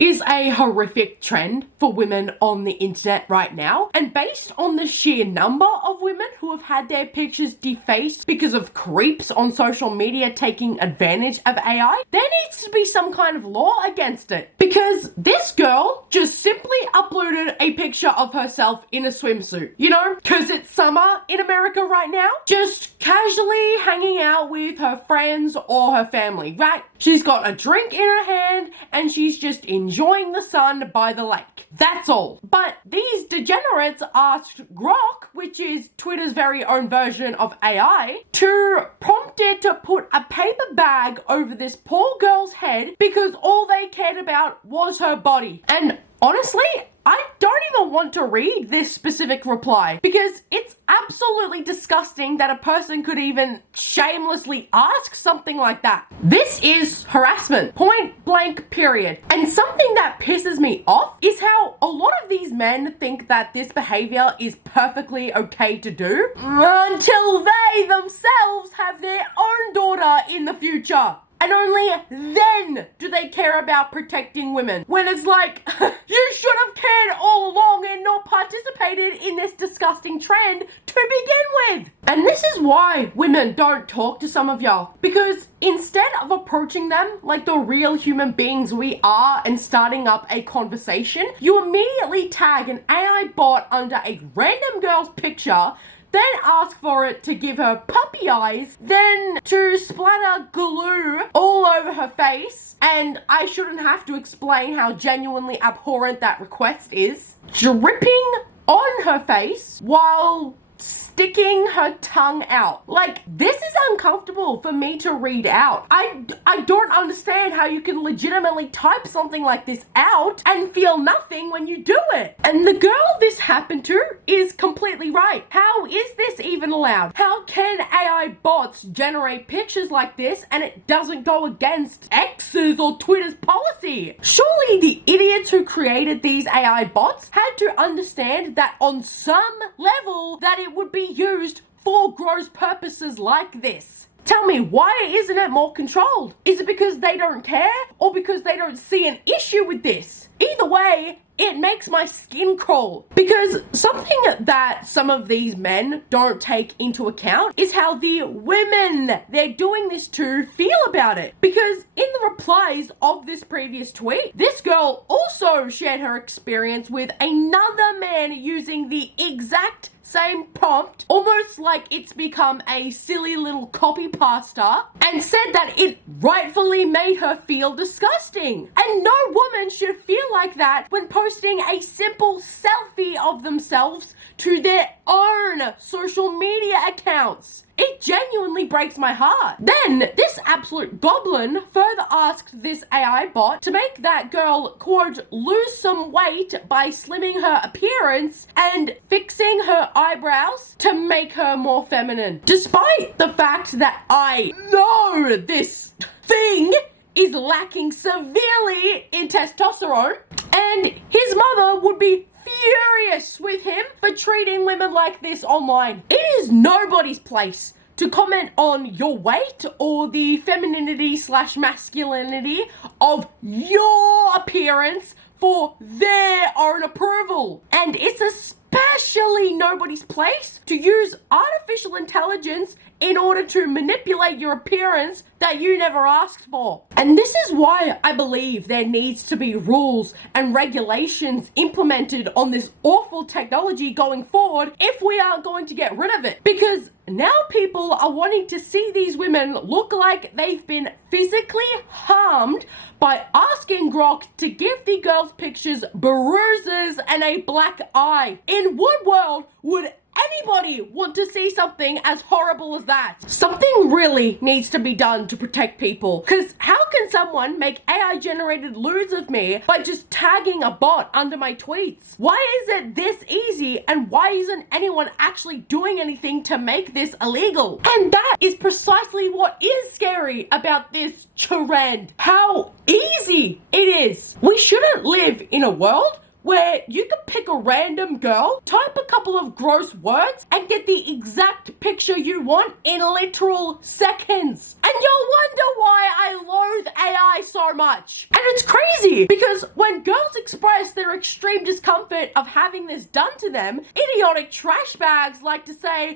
is a horrific trend for women on the internet right now. And based on the sheer number of women who have had their pictures defaced because of creeps on social media taking advantage of AI, there needs to be some kind of law against it. Because this girl just simply uploaded a picture of herself in a swimsuit. You know, because it's summer in America right now. Just casually hanging out with her friends or her family, right? She's got a drink in her hand and she's just enjoying the sun by the lake. That's all. But these degenerates asked Grok, which is Twitter's very own version of AI, to prompt it to put a paper bag over this poor girl's head because all they cared about was her body. And honestly, I don't even want to read this specific reply because it's absolutely disgusting that a person could even shamelessly ask something like that. This is harassment, point blank, period. And something that pisses me off is how a lot of these men think that this behavior is perfectly okay to do until they themselves have their own daughter in the future. And only then do they care about protecting women. When it's like, you should have cared all along and not participated in this disgusting trend to begin with. And this is why women don't talk to some of y'all. Because instead of approaching them like the real human beings we are and starting up a conversation, you immediately tag an AI bot under a random girl's picture, then ask for it to give her puppy eyes, then to splatter glue all over her face, and I shouldn't have to explain how genuinely abhorrent that request is, dripping on her face while sticking her tongue out. Like, this is uncomfortable for me to read out. I don't understand how you can legitimately type something like this out and feel nothing when you do it. And the girl this happened to is completely right. How is this even allowed? How can AI bots generate pictures like this and it doesn't go against X's or Twitter's policy? Surely the idiots who created these AI bots had to understand that on some level that it would be used for gross purposes like this. Tell me, why isn't it more controlled? Is it because they don't care or because they don't see an issue with this? Either way, it makes my skin crawl. Because something that some of these men don't take into account is how the women they're doing this to feel about it. Because in the replies of this previous tweet, this girl also shared her experience with another man using the exact same prompt, almost like it's become a silly little copy pasta, and said that it rightfully made her feel disgusting. And no woman should feel like that when posting a simple selfie of themselves to their own social media accounts. It genuinely breaks my heart. Then, this absolute goblin further asked this AI bot to make that girl, quote, lose some weight by slimming her appearance and fixing her eyebrows to make her more feminine. Despite the fact that I know this thing is lacking severely in testosterone, and his mother would be furious with him for treating women like this online. It is nobody's place to comment on your weight or the femininity / masculinity of your appearance for their own approval. And it's especially nobody's place to use artificial intelligence in order to manipulate your appearance that you never asked for. And this is why I believe there needs to be rules and regulations implemented on this awful technology going forward if we are going to get rid of it. Because now people are wanting to see these women look like they've been physically harmed by asking Grok to give the girls' pictures bruises and a black eye. In what world would anybody want to see something as horrible as that? Something really needs to be done to protect people. Because how can someone make AI generated lewds of me by just tagging a bot under my tweets? Why is it this easy and why isn't anyone actually doing anything to make this illegal? And that is precisely what is scary about this trend. How easy it is. We shouldn't live in a world where you can pick a random girl, type a couple of gross words, and get the exact picture you want in literal seconds. And you'll wonder why I loathe AI so much. And it's crazy because when girls express their extreme discomfort of having this done to them, idiotic trash bags like to say,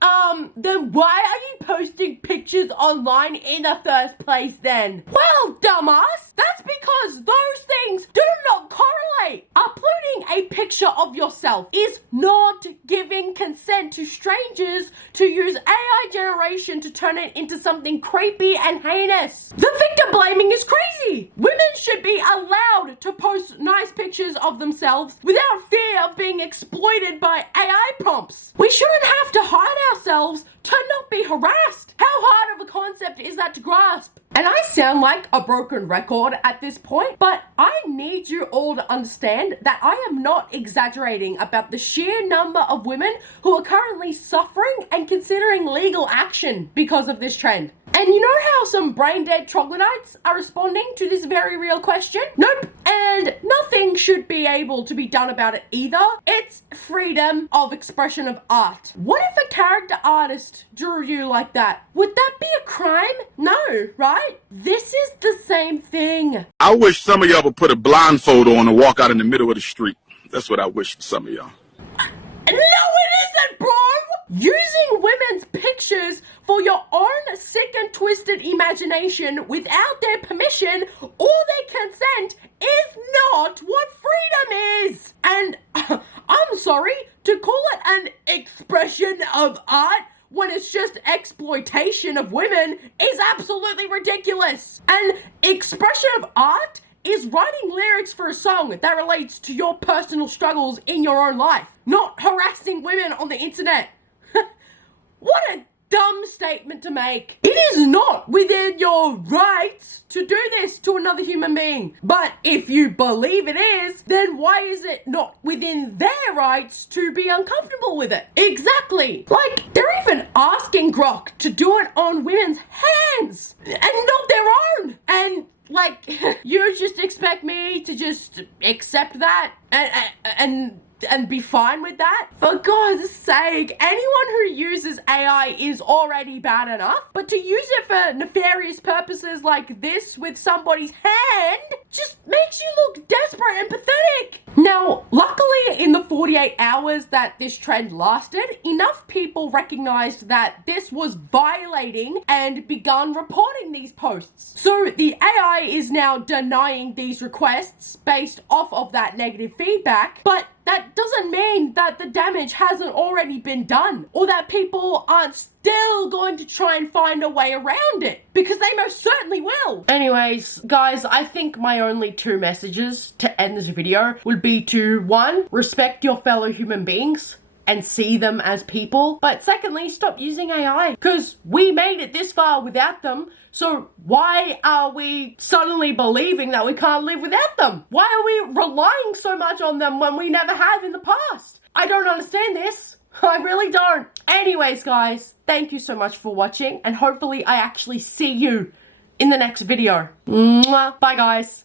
then why are you posting pictures online in the first place then? Well, dumbass, that's because those things do not correlate. Uploading a picture of yourself is not giving consent to strangers to use AI generation to turn it into something creepy and heinous. The victim blaming is crazy. Women should be allowed to post nice pictures of themselves without fear of being exploited by AI prompts. We shouldn't have to hide ourselves to not be harassed. How hard of a concept is that to grasp? And I sound like a broken record at this point, but I need you all to understand that I am not exaggerating about the sheer number of women who are currently suffering and considering legal action because of this trend. And you know how some brain-dead troglodytes are responding to this very real question? Nope. And nothing should be able to be done about it either. It's freedom of expression of art. What if a character artist drew you like that? Would that be a crime? No, right? This is the same thing. I wish some of y'all would put a blindfold on and walk out in the middle of the street. That's what I wish for some of y'all. No, it isn't, bro! Using women's pictures for your own sick and twisted imagination without their permission or their consent is not what freedom is. And I'm sorry, to call it an expression of art when it's just exploitation of women is absolutely ridiculous. An expression of art is writing lyrics for a song that relates to your personal struggles in your own life, not harassing women on the internet. What a dumb statement to make. It is not within your rights to do this to another human being. But if you believe it is, then why is it not within their rights to be uncomfortable with it? Exactly. Like, they're even asking Grok to do it on women's hands and not their own. And like, you just expect me to just accept that and be fine with that? For God's sake, anyone who uses AI is already bad enough, but to use it for nefarious purposes like this with somebody's hand just makes you look desperate and pathetic. Now, luckily in the 48 hours that this trend lasted, enough people recognized that this was violating and begun reporting these posts. So the AI is now denying these requests based off of that negative feedback, but that doesn't mean that the damage hasn't already been done or that people aren't still going to try and find a way around it, because they most certainly will. Anyways, guys, I think my only two messages to end this video would be to, one, respect your fellow human beings and see them as people. But secondly, stop using AI, because we made it this far without them. So why are we suddenly believing that we can't live without them? Why are we relying so much on them when we never have in the past? I don't understand this. I really don't. Anyways, guys, thank you so much for watching, and hopefully I actually see you in the next video. Mwah. Bye, guys.